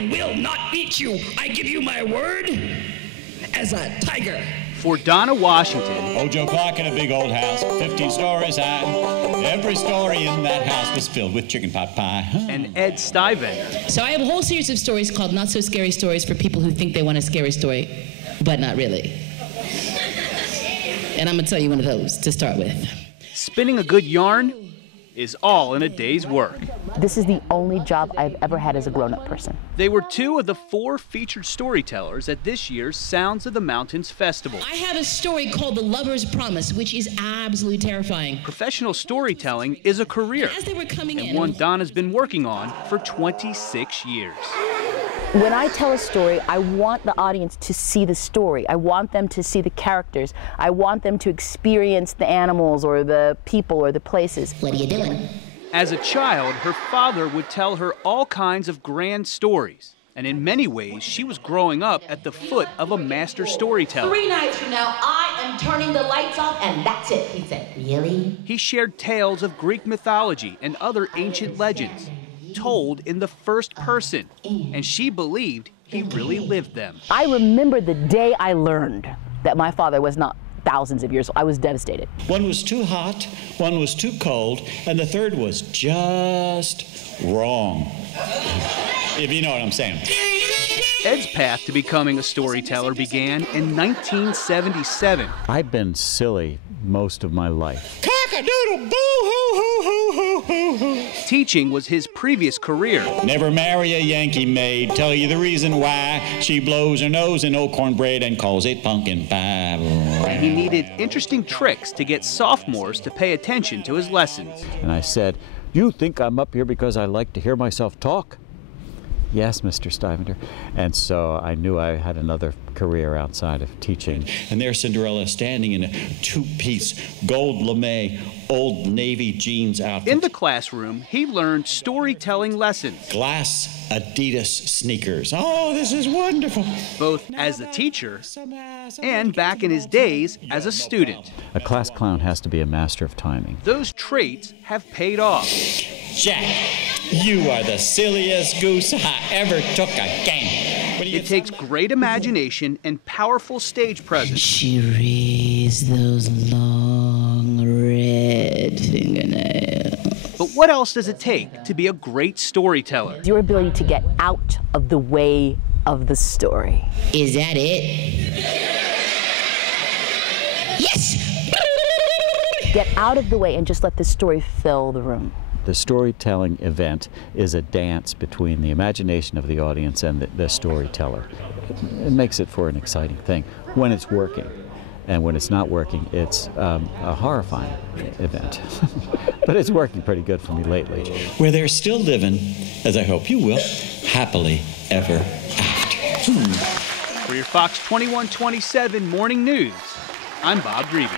I will not eat you. I give you my word as a tiger. For Donna Washington, Ojo clock in a big old house, 15 stories high. Every story in that house was filled with chicken pot pie. and Ed Stivender. So I have a whole series of stories called Not So Scary Stories for people who think they want a scary story, but not really. And I'm going to tell you one of those to start with. Spinning a good yarn is all in a day's work. This is the only job I've ever had as a grown-up person. They were 2 of the 4 featured storytellers at this year's Sounds of the Mountains Festival. I have a story called The Lover's Promise, which is absolutely terrifying. Professional storytelling is a career, As they were coming and in, one Donna's been working on for 26 years. When I tell a story, I want the audience to see the story. I want them to see the characters. I want them to experience the animals or the people or the places. What are you doing? As a child, her father would tell her all kinds of grand stories. And in many ways, she was growing up at the foot of a master storyteller. 3 nights from now, I am turning the lights off, and that's it, he said. Really? He shared tales of Greek mythology and other ancient legends, told in the first person, and she believed he really lived them. I remember the day I learned that my father was not thousands of years old. I was devastated. One was too hot, one was too cold, and the third was just wrong. If you know what I'm saying. Ed's path to becoming a storyteller began in 1977. I've been silly most of my life. Cock-a-doodle, boo-hoo-hoo-hoo-hoo-hoo-hoo. Teaching was his previous career. Never marry a Yankee maid. Tell you the reason why. She blows her nose in old cornbread and calls it pumpkin pie. He needed interesting tricks to get sophomores to pay attention to his lessons. And I said, "You think I'm up here because I like to hear myself talk?" "Yes, Mr. Stivender." And so I knew I had another career outside of teaching. And there's Cinderella standing in a 2-piece gold lame Old Navy jeans outfit. In the classroom, he learned storytelling lessons, Glass Adidas sneakers. Oh, this is wonderful. both as a teacher and back in his days as a student. A class clown has to be a master of timing. Those traits have paid off. Jack, you are the silliest goose I ever took a game. It takes great imagination and powerful stage presence. She raised those long red fingernails. But what else does it take to be a great storyteller? Your ability to get out of the way of the story. Is that it? Yes! Get out of the way and just let the story fill the room. The storytelling event is a dance between the imagination of the audience and the storyteller. It makes it for an exciting thing when it's working. And when it's not working, it's a horrifying event. But it's working pretty good for me lately. Where they're still living, as I hope you will, happily ever after. For your Fox 2127 Morning News, I'm Bob Grebe.